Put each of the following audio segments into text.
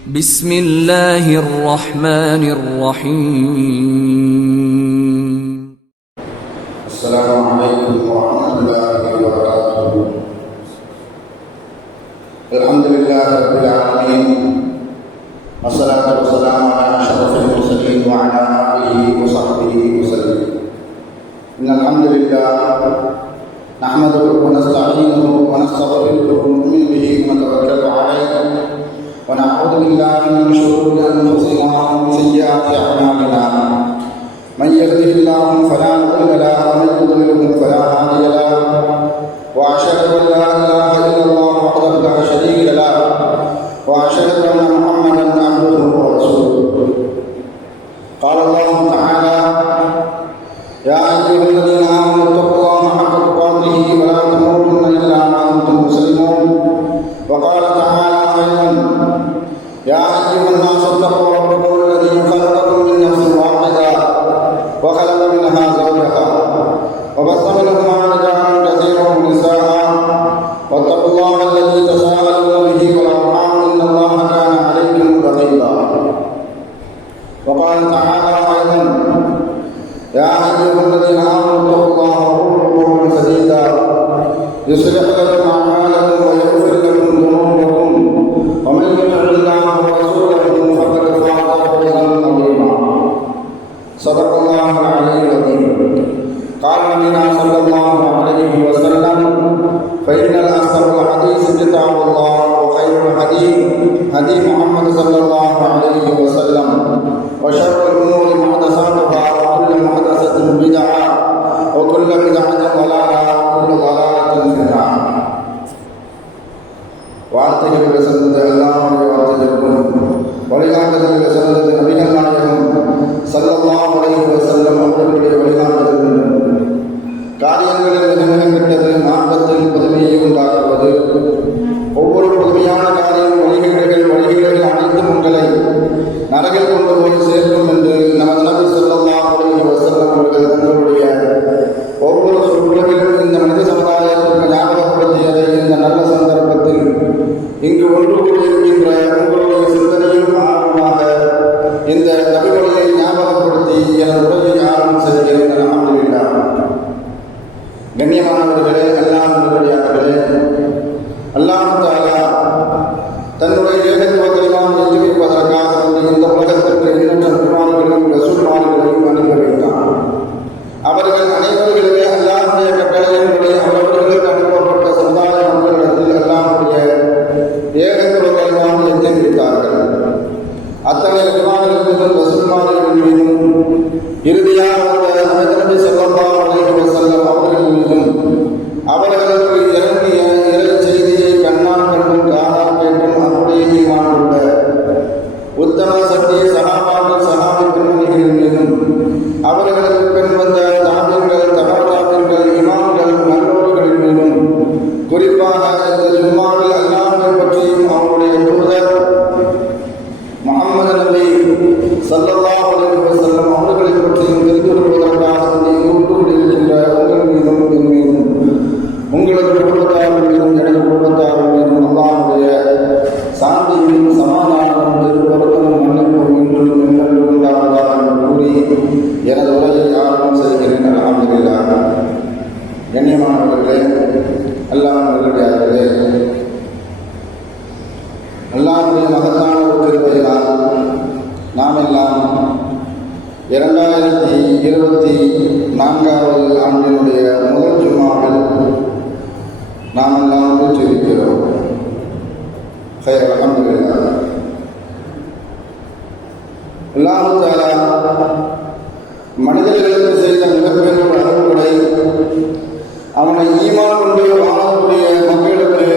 بسم الله الرحمن الرحيم. السلام عليكم ورحمة الله وبركاته. الحمد لله رب العالمين، والصلاة والسلام على أشرف المرسلين وعلى آله وصحبه وسلم. إن الحمد لله نحمده ونستعينه ونستغفره ونؤمن به ونتوكل عليه، ونعوذ بالله من شرور أنفسنا ومن سيئات أعمالنا. من يهده الله فلا مضل له ومن يضلل فلا هادي له، وأشهد أن لا إله إلا الله وحده لا شريك له، وأشهد أن محمدا عبده ورسوله. قال الله تعالى: يا أيها الذين آمنوا اتقوا الله حق تقاته ولا تموتن إلا وأنتم مسلمون. وقال تعالى أيضا: يا أيها الناس اتقوا ربكم الذي خلقكم من نفس واحدة وخلق منها زوجها وبث منهما رجالا كثيرا ونساء، واتقوا الله الذي تساءلون به والأرحام إن الله كان عليكم رقيبا. وقال تعالى أيضا: يا أيها الذين آمنوا اتقوا الله وقولوا قولا سديدا يصلح لكم أعمالكم ويغفر لكم ذنوبكم، ومن يطع الله ورسوله فقد فاز فوزا عظيما. صدق الله العلي العظيم. قال نبينا صلى الله عليه وسلم: فإن الأصدق الحديث كتاب الله، وخير الحديث هدي محمد صلى الله عليه وسلم، وشر الأمور محدثاتها، وكل محدثة بدعة، وكل بدعة ضلالة، وكل ضلالة في النار. வார்த்தைகள் சிறந்த எல்லாருடைய வார்த்தைகளுக்கும் வழிகாட்டுதல்கள் சிறந்தது நபிகள் நாயகம் ஸல்லல்லாஹு அலைஹி வஸல்லம் அவர்களுடைய வழிகாட்டுதல்கள். காரியங்களில் நிகழ்கின்றது மார்க்கத்தில் புதுமையை உண்டாக்குவது. ஒவ்வொரு புதுமையான காரியம் வழிகேடுகள் அனைத்தும் உங்களை நரகில் கொண்டு போய் சேர்க்கும் என்று நமது நபி ஸல்லல்லாஹு அலைஹி வஸல்லம் அவர்கள் தங்களுடைய ஒவ்வொரு சொற்களிலும் இந்த மனித சமுதாயத்திற்கு ஞாபகப்படுத்தியதை இந்த நல்ல சந்தர்ப்பத்தில் இங்கு ஒன்று கூடியிருக்கின்ற உங்களுடைய சிந்தனையும் ஆர்வமாக இந்த நபிமொழியை ஞாபகப்படுத்தி எனது உரையை ஆரம்பம் செய்கிறேன். அல்ஹம்துலில்லாஹ். கண்ணியமானவர்களே, அல்லாஹ்வுடையவர்களே, அல்லாஹ் தஆலா தன்னுடைய ஏகத்துவ கலிமாவை நிரூபிப்பதற்காக இந்த உலகத்திற்கு எண்ணற்ற நபிமார்களையும் ரசூல்மார்களையும் அனுப்பி வைத்தார். அவர்கள் அனைவர்களுமே அல்லாஹ்வுடைய கட்டளையின்படி அவர்களுக்கு அனுப்பப்பட்ட சமுதாய மக்களிடத்தில் அல்லாஹ்வுடைய ஏகத்துவ கலிமாவை எத்தி வைத்தார்கள். அத்தனை நபிமார்கள் மீதும் ரசூல்மார்கள் மீதும் இறுதியாக வந்த நபி ஸல்லல்லாஹு அலைஹி வஸல்லம் அவர்கள் மீதும் அவர்களுக்கு இறங்கிய இறை செய்தியை கண்ணால் கண்டும் காதால் கேட்டும் அப்படியே ஈமான் கொண்ட உத்தம சத்திய சஹாபாக்கள் சஹாபி பெண்மணிகள் மீதும் அவர்களுக்கு பின் வந்த தாபிகள் தபாதாபிகள் இமாம்கள் நல்லோர்களின் மீதும் குறிப்பாக இந்த ஜும்மாவில் அல்லாஹ்வை பற்றியும் அவருடைய தூதர் முஹம்மது நபி ஸல்லல்லாஹு அலைஹி வஸல்லம் அவர்களை பற்றியும் தெரிந்து கொள்வதற்காக இருக்கின்ற உங்கள் மீதும் என் மீதும் உங்களுக்கு குடும்பத்தார்கள் மீதும் எனது குடும்பத்தார்கள் மீதும் அல்லாஹ்வுடைய சாந்தியும் சமாதானமும் திருப்பொருத்தமும் மன்னிப்பும் இன்றும் என்றும் உண்டாவதாக என்று கூறி எனது உரையை ஆரம்பம் செய்கிறேன். அல்ஹம்துலில்லாஹ். கண்ணியமானவர்களே, அல்லாஹ்வுடையவர்களே, அல்லாஹ்வுடைய மகத்தான கிருபையினால் நாம் எல்லாம் 2024 ஆண்டினுடைய முதல் ஜும்மாவில் நாம் எல்லாம் வீற்றிருக்கிறோம். அல்ஹம்துலில்லாஹ். அல்லாஹ் தஆலா மனிதர்களுக்கு செய்த மிகப்பெரிய அருள்கொடை அவனை ஈமான் கொண்டு வாழக்கூடிய மக்களுக்கு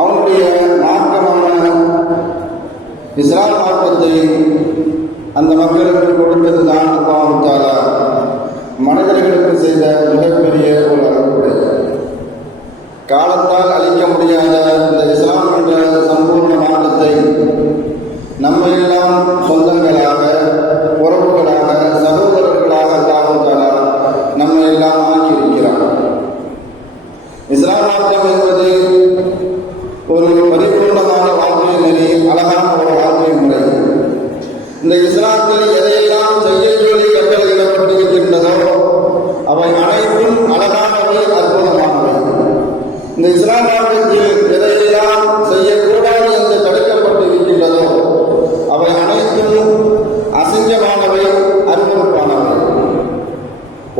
அவனுடைய மார்க்கமான இஸ்லாம் மார்க்கத்தை அந்த மக்களுக்கு கொடுத்ததுதான் அல்லாஹ் தஆலா மனிதர்களுக்கு செய்த மிகப்பெரிய ஒரு அருள்கொடை. காலத்தால் அழிக்க முடியாத இந்த இஸ்லாம் என்ற சம்பூர்ண மார்க்கத்தை நம்மையெல்லாம் சொந்தங்களாக, உறவுகளாக, சகோதரர்களாக அல்லாஹ் தஆலா நம்மையெல்லாம் ஆக்கியிருக்கிறார். இஸ்லாம் மார்க்கம் என்பது ஒரு பரிபூர்ணமான வாழ்க்கை நெறி, அழகான இந்த இஸ்லாத்தில் எதையெல்லாம் செய்ய சொல்லி கட்டளையிடப்பட்டிருக்கின்றதோ அவை அனைத்தும் அழகானவை, அற்புதமானவை. இந்த இஸ்லாம் மார்க்கத்தில் எதையெல்லாம் செய்யக்கூடாது என்று தடுக்கப்பட்டிருக்கின்றதோ அவை அனைத்தும் அசிங்கமானவை, அருவருப்பானவை.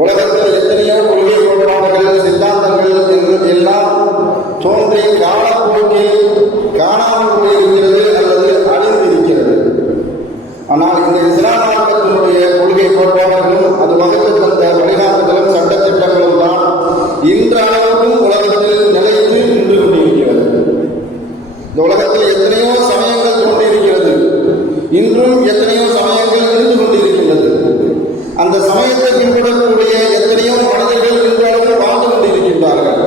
உலகத்தில் எத்தனையோ கொள்கை கோட்பாடுகள், சித்தாந்தங்கள் என்று எல்லாம் தோன்றி காலப்போக்கில் காணாமல் போயிருக்கிறது அல்லது அழிந்திருக்கிறது. ஆனால் இந்த இஸ்லாம் மார்க்கத்தினுடைய கொள்கை கோட்பாடுகளும் அது வகுத்து தந்த வழிகாட்டுதலும் சட்டத்திட்டங்களும் தான் இன்றளவுக்கும் உலகத்தில் நிலைத்து நின்று கொண்டிருக்கிறது. இந்த உலகத்தில் எத்தனையோ சமயங்கள் தோன்றியிருக்கிறது, இன்றும் எத்தனையோ சமயங்கள் இருந்து கொண்டிருக்கின்றது. அந்த சமயத்தை பின்பற்றக்கூடிய எத்தனையோ மனிதர்கள் இன்றளவும் வாழ்ந்து கொண்டிருக்கின்றார்கள்.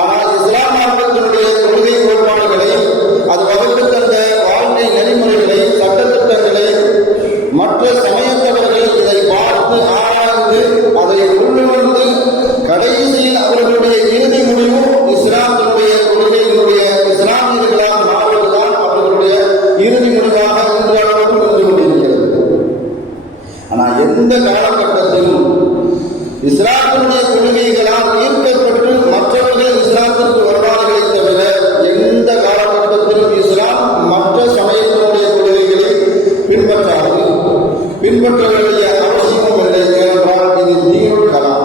ஆனால் இஸ்லாம் மார்க்கத்தினுடைய கொள்கை கோட்பாடுகளை, அது வகுத்து தந்த வாழ்க்கை நெறிமுறைகளை, சட்டத்திட்டங்களை மற்ற சமயத்தவர்கள் இதை பார்த்து ஆராய்ந்து அதை உள்ளுணர்ந்து கடைசியில் அவர்களுடைய இறுதி முடிவு இஸ்லாமினுடைய கொள்கையினுடைய இஸ்லாமியர்களாக மாறுவதுதான் அவர்களுடைய இறுதி முடிவாக இன்றளவும் இருந்து கொண்டிருக்கிறது. ஆனால் எந்த காலகட்டத்திலும் இஸ்லாத்தினுடைய கொள்கைகளால் ஈர்க்கப்பட்டு மற்றவர்கள் இஸ்லாத்திற்கு வருவார்களே தவிர எந்த காலகட்டத்திலும் இஸ்லாம் மற்ற சமயத்தினுடைய கொள்கைகளை பின்பற்றாது, பின்பற்ற வேண்டிய அவசியமும் இல்லை. ஏனென்றால் இது தீனுல் கலாம்,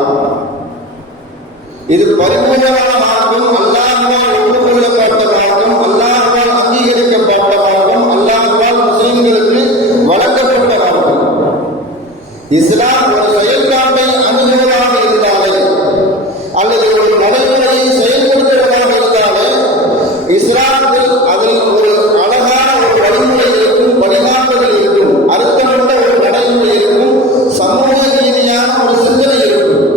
இது பரிபூர்ணமான மார்க்கம், அல்லாஹ்வால் ஒப்புக்கொள்ளப்பட்ட மார்க்கம், அல்லாஹ்வால் அங்கீகரிக்கப்பட்ட மார்க்கம், அல்லாஹ்வால் முஸ்லிம்களுக்கு வழங்கப்பட்ட மார்க்கம். இஸ்லாம் ஒரு செயல்பாட்டை அணுகுவதாக இருந்தாலே அல்லது ஒரு நடைமுறையை செயல்படுத்துவதாக இருந்தாலே இஸ்லாத்தில் அதில் ஒரு அழகான ஒரு வழிமுறை இருக்கும், வழிகாட்டுதல் இருக்கும், அர்த்தமுள்ள ஒரு நடைமுறை இருக்கும், சமூக ரீதியான ஒரு சிந்தனை இருக்கும்.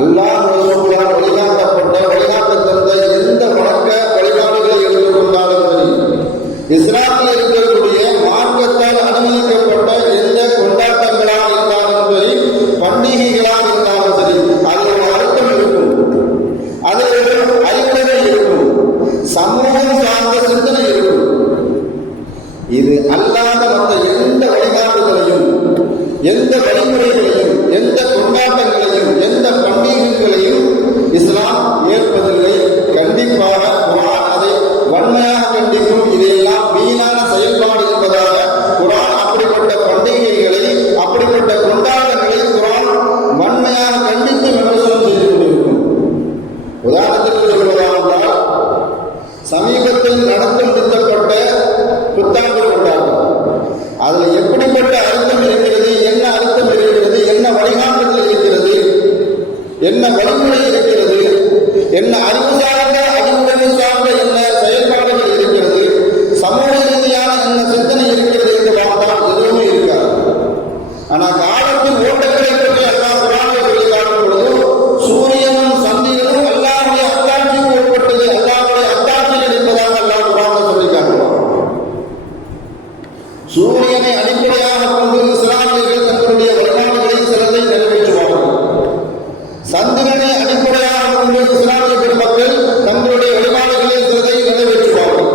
அல்லாஹ் ரசூலுல்லாஹ் வழிகாட்டப்பட்ட வழிகாட்ட தந்த எந்த வழக்க வழிகாட்டுகளை எடுத்துக்கொண்டாலும் சரி, இஸ்லாமில் இருக்கக்கூடிய மார்க்கத்தால் அனுமதிக்கப்பட்ட எந்த கொண்டாட்டங்களாக இருந்தாலும் சரி, பண்டிகைகளாக இருந்தாலும் சரி, அதில் ஒரு அர்த்தம் இருக்கும், அதில் ஒரு அறிவுரை இருக்கும், சமூகம் சார்ந்த சிந்தனை இருக்கும். இது அல்லாத மற்ற எந்த வழிகாட்டுதலையும், எந்த வழிமுறைகளையும், எந்த கொண்டாட்டங்களையும், எந்த பண்டிகைகளையும் இஸ்லாம் ஏற்பதில்லை. கண்டிப்பாக குர்ஆன் அதை வன்மையாக கண்டிக்கும். இதையெல்லாம் வீணான செயல்பாடு என்பதாக குர்ஆன் அப்படிப்பட்ட பண்டிகைகளை, அப்படிப்பட்ட கொண்டாட்டங்களை குர்ஆன் வன்மையாக கண்டித்து விமர்சனம் செய்து கொண்டிருக்கும். உதாரணத்திற்கு சொல்வதானால், சமீபத்தில் நடந்து முடிக்கப்பட்ட புத்தாண்டு கொண்டாட்டம், அதில் எப்படிப்பட்ட அர்த்தம் இருக்கிறது, என்ன அர்த்தம் இருக்கிறது, என்ன வழிகாட்டுதல் இருக்கிறது, என்ன வழிமுறை இருக்கிறது, என்ன அறிவு சார்ந்த அறிவுரை சார்ந்த என்ன செயல்பாடுகள் இருக்கிறது, சமூக ரீதியான என்ன சிந்தனை இருக்கிறது என்று பார்த்தால் எதுவுமே இருக்காது. ஆனால் காலத்தின் ஓட்டங்களை பற்றி அல்லாஹ் குர்ஆனில் சொல்லி காட்டும் பொழுது சூரியனும் சந்திரனும் அல்லாஹ்வுடைய அத்தாட்சிக்கு உட்பட்டது, அல்லாஹ்வுடைய அத்தாட்சிகள் என்பதாக அல்லாஹ் குர்ஆனில் சொல்லி காட்டுவார். சூரியனை அடிப்படையாக கொண்டு இஸ்லாமியர்கள் தங்களுடைய வழிபாடுகளை சிலதை நிறைவேற்றுவார்கள். சந்திரனை அடிப்படையாக கொண்டு இஸ்லாமிய பெருமக்கள் தங்களுடைய வழிபாடுகளை சிலதை நிறைவேற்றுவார்கள்.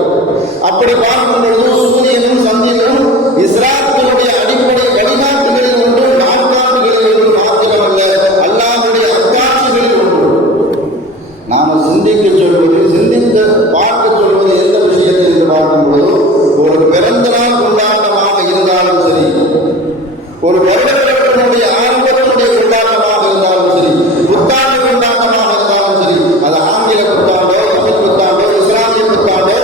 அப்படி பார்க்கும் பொழுது சூரியனும் சந்திரனும் இஸ்லாத்தினுடைய அடிப்படை வழிகாட்டுகளில் ஒன்று, நான்காண்டுகளில் ஒன்று மாத்திரமல்ல, அல்லாஹ்வுடைய அத்தாட்சிகளில் ஒன்று. நாம் சிந்திக்க சொல்வது, சிந்தித்து பார்க்க சொல்வது எந்த விஷயத்தை என்று பார்க்கும் பொழுது, ஒரு பிறந்த நாள் கொண்டாட்டமாக இருந்தாலும் சரி, ஒரு வருடத்தினுடைய ஆரம்பத்தினுடைய கொண்டாட்டமாக இருந்தாலும் சரி, புத்தாண்டு கொண்டாட்டமாக இருந்தாலும் சரி, அது ஆங்கில புத்தாண்டோ, தமிழ் புத்தாண்டோ, இஸ்லாமிய புத்தாண்டோ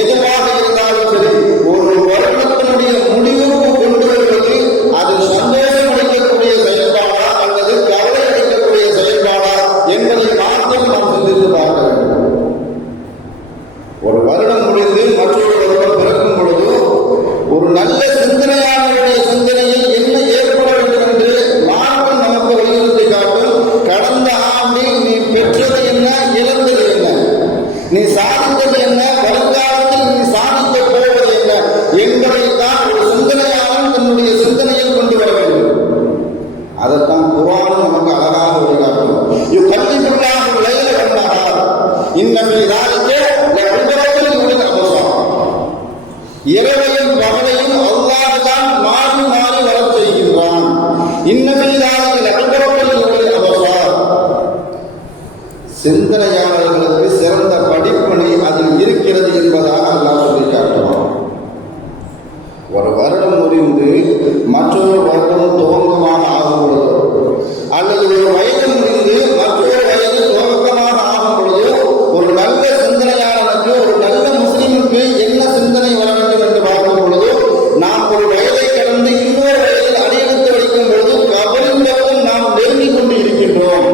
எதுவாக இருந்தாலும் சரி, ஒரு வருடத்தினுடைய முடிவுக்கு கொண்டு வருவது அது சந்தோஷம் அளிக்கக்கூடிய செயல்பாடா அல்லது கவலை அளிக்கக்கூடிய செயல்பாடா என்பதை மாத்திரம் நாம் சிந்தித்து பார்க்க வேண்டும். ஒரு வருடம் முடிந்து மற்றொரு வருடம் பிறக்கும் பொழுது ஒரு நல்ல சிந்தனையாளருடைய சிந்தனையில் என்ன ஏற்பட வேண்டும் என்று மார்க்கம் நமக்கு வலியுறுத்தி காட்டும். கடந்த ஆண்டில் நீ பெற்றது என்ன, இழந்தது என்ன, நீ சாதித்தது என்ன, வருங்காலத்தில் நீ சாதிக்க போவது என்ன என்பதைத்தான் ஒரு சிந்தனையாளன் தன்னுடைய சிந்தனையில் கொண்டு வர வேண்டும். அதைத்தான் குர்ஆன் நமக்கு அழகாக வழிகாட்டும். யுகல்லிமுல்லாஹு லைல வன்னஹார் இன்ன ஃபீ ذلك லஇப்ரத்தன் லில் அப்சார். இரவையும் பகலையும் தான் மாறி மாறி வரச் செய்கின்றான். சிந்தனையாளர்களுக்கு சிறந்த படிப்பணி அதில் இருக்கிறது என்பதாக அல்லாஹ் சொல்லி காட்டுவான். ஒரு வருடம் முடிந்து மற்றொரு வருடம் துவக்கமாக ஆகும் பொழுதோ, அல்லது ஒரு வயது முடிந்து மற்றொரு வயது துவக்கமாக ஆகும் பொழுதோ, ஒரு நல்ல சிந்தனையாளனுக்கு, ஒரு நல்ல முஸ்லிமுக்கு என்ன சிந்தனை வர வேண்டும் என்று பார்க்கும் பொழுதோ, நாம் ஒரு வயதை கடந்து இன்னொரு வயதில் அடியெடுத்து வைக்கும் பொழுது கபரின் பக்கம் நாம் நெருங்கிக் கொண்டு இருக்கின்றோம்.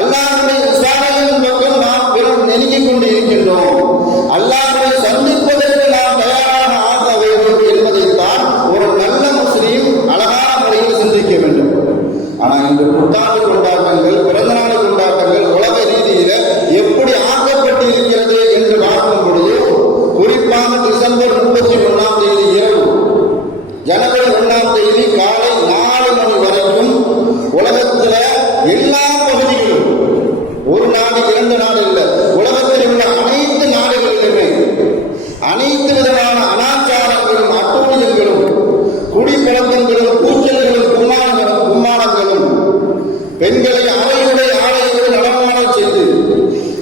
அல்லாஹ்வுடைய விசாரணையின் பக்கம் நாம் பெரும் நெருங்கிக் கொண்டு இருக்கின்றோம். அல்லாஹ்வை சந்திப்பதற்கு நாம் தயாராக ஆக வேண்டும் என்பதைத்தான் ஒரு நல்ல முஸ்லீம் அழகான முறையில் சிந்திக்க வேண்டும். ஆனால் இன்று புத்தாண்டு கொண்டாட்டங்கள், பிறந்தநாள் கொண்டாட்டங்கள் உலக ரீதியில எப்படி ஆக்கப்பட்டு இருக்கிறது என்று பார்க்கும் பொழுது, குறிப்பாக டிசம்பர் 31ஆம் தேதி இரவு, ஜனவரி 1ஆம் தேதி காலை 4 மணி வரைக்கும் உலகத்துல எல்லா பகுதிகளும், ஒரு நாடு 2 நாடு இல்லை, உலகத்தில் உள்ள அனைத்து நாடுகளிலுமே அனைத்து விதமான அனாச்சாரங்களும், அட்டூழியங்களும், குடிப்பழக்கங்களும், கூச்சல்களும், கும்மாளங்களும், பெண்களை அறையுடைய ஆடையோடு நடமாடச் செய்து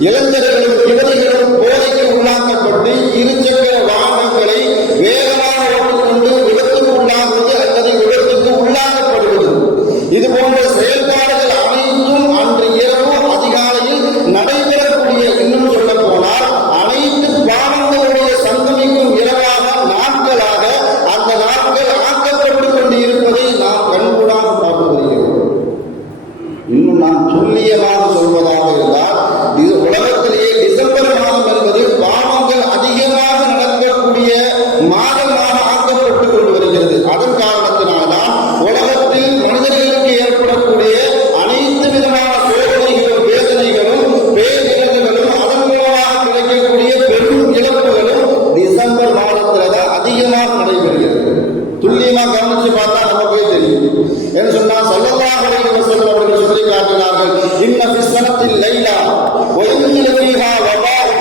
இளைஞர்களும் யுவதிகளும் போதைக்கு உள்ளாக்கப்பட்டு இருசக்கர வாகனங்களை வேகமாக ஓட்டிக்கொண்டு விபத்துக்கு உள்ளாகுவது அல்லது விபத்துக்கு உள்ளாக்கப்படுவது, இது போன்ற செயல்பாடுகள் அனைத்தும் அன்று இரவு அதிகாலையில் நடைபெறக்கூடிய, இன்னும் சொல்ல போனால் அனைத்து பாவங்களுடைய சங்கமிக்கும் இரவாக, நாட்களாக அந்த நாட்கள் ஆக்கப்பட்டுக் கொண்டு இருப்பதை நாம் கண்கூடாக பார்த்து வருகிறோம். இன்னும் நாம் துல்லியமாக சொல்வதாக இருந்தால், இது உலகத்திலேயே டிசம்பர் மாதம் என்பது பாவங்கள் அதிகமாக நடக்கக்கூடிய மாதமாக ஆக்கப்பட்டுக் கொண்டு வருகிறது. அதன் காரணத்தினால்தான் உலகத்தில் மனிதர்களுக்கு ஏற்படக்கூடிய அனைத்து விதமான சோதனைகளும், வேதனைகளும், பேரிடர்களும், அதன் மூலமாக கிடைக்கக்கூடிய பெரும் இழப்புகளும் டிசம்பர் மாதத்தில் தான் அதிகமாக நடைபெறுகிறது. துல்லியமாக கவனிச்சு பார்த்தா நமக்கே தெரியும். என்று சொன்னால் ஸல்லல்லாஹு அலைஹி வஸல்லம் அவர்கள் சொல்லி காட்டினார்கள், இன்ன ஃபிஸ்ஸனத்தில் லைலா வயுன்னில ஃபீஹா வபாஉ,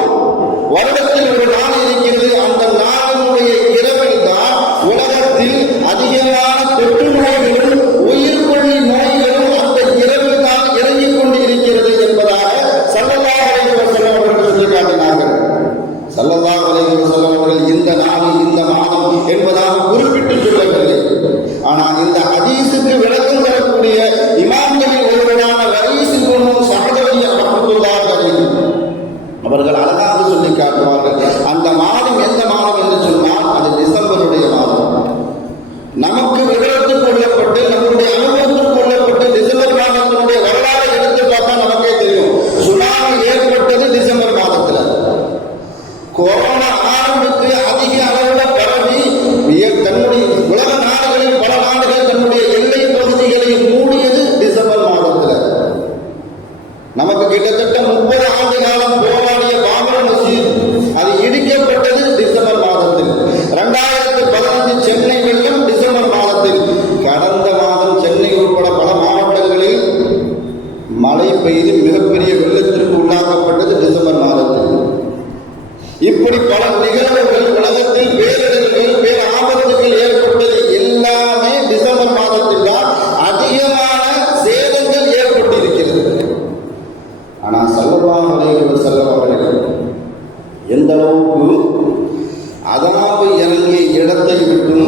வருடத்தில் ஒரு நாள் இருக்கிறது, அந்த நாளினுடைய இரவில் தான் உலகத்தில் அதிகமான தொற்று நோய்களும் உயிர்கொல்லி நோய்களும் அந்த இரவில் தான் இறங்கிக் கொண்டு இருக்கிறது என்பதாக ஸல்லல்லாஹு அலைஹி வஸல்லம் அவர்கள் சொல்லி காட்டினார்கள். ஸல்லல்லாஹு அலைஹி வஸல்லம் அவர்கள் இந்த நாள், இந்த மாதம் என்பதாக குறிப்பிட்டு சொல்லவில்லை. ஆனால் இந்த ஹதீஸுக்கு விளக்கம் தரக்கூடிய இமாம்களில் ஒருவரான ரயீஸ் இப்னு ஸஅதி ரஹ்மத்துல்லாஹி அலைஹி அவர்கள் அழகாக சொல்லி காட்டுவார்கள், அந்த மாதம் எந்த மாதம் என்று சொன்னால் அது டிசம்பருடைய மாதம். நமக்கு விவரத்துக் கொள்ளப்பட்டு, நம்முடைய அனுபவத்துக்கு கொள்ளப்பட்டு டிசம்பர் மாதத்தினுடைய வரலாறு எடுத்து பார்த்தா நமக்கே தெரியும். சுனாமி ஏற்பட்டது டிசம்பர் மாதத்துல. கொரோனா ஆரம்பித்து அதிக அளவில் பரவி தன்னுடைய உலக நாடுகளில் பல நாடுகள் தன்னுடைய எல்லை பகுதிகளை மூடியது டிசம்பர் மாதத்தில். நமக்கு கிட்டத்தட்ட 30 ஆண்டு காலம் போராடிய பாபர் மஸ்ஜித் அது இடிக்கப்பட்டது டிசம்பர் மாதத்தில். 2015 சென்னை வெள்ளம் டிசம்பர் மாதத்தில். கடந்த மாதம் சென்னை உட்பட பல மாவட்டங்களில் மழை பெய்து மிகப்பெரிய வெள்ளத்திற்கு உள்ளாக்கப்பட்டது டிசம்பர் மாதத்தில். இப்படி பல நிகழ்வுகள் உலகத்தில் பேரிடர்கள், பேர் ஆபத்துகள் ஏற்பட்டது எல்லாமே டிசம்பர் மாதத்தில் தான் அதிகமான சேதங்கள் ஏற்பட்டிருக்கிறது. ஆனால் ஸல்லல்லாஹு அலைஹி வஸல்லம் அவர்கள் எந்த அளவுக்கு அதாவது இறங்கிய இடத்தை விட்டும்,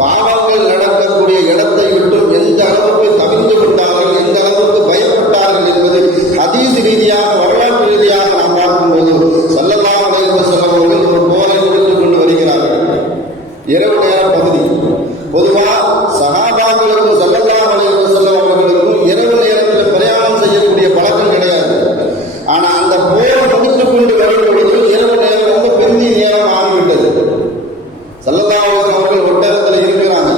பாவங்கள் நடக்கக்கூடிய இடத்தை விட்டும் எந்த அளவுக்கு தவிர்த்து விட்டார்கள், எந்த அளவுக்கு பயப்பட்டார்கள் என்பது ஹதீஸ் ரீதியாக, வரலாற்று ரீதியாக நாம் பார்க்கும்போது ஸல்லல்லாஹு அலைஹி வஸல்லம் அவர்கள் ஒரு போரை கொடுத்துக் கொண்டு வருகிறார்கள். இரவு நேர பகுதி. பொதுவாக சஹாபாக்களுக்கும் ஸல்லல்லாஹு அலைஹி வஸல்லம் அவர்களுக்கும் இரவு நேரத்தில் பிரயாணம் செய்யக்கூடிய பழக்கம் கிடையாது. ஆனால் அந்த போர் முடித்துக் கொண்டு வரும் பொழுது இரவு நேரம் ரொம்ப பெரிய நேரம் ஆகிவிட்டது. ஸல்லல்லாஹு அலைஹி வஸல்லம் அவர்கள் ஒட்டகத்தில் இருக்கிறாங்க.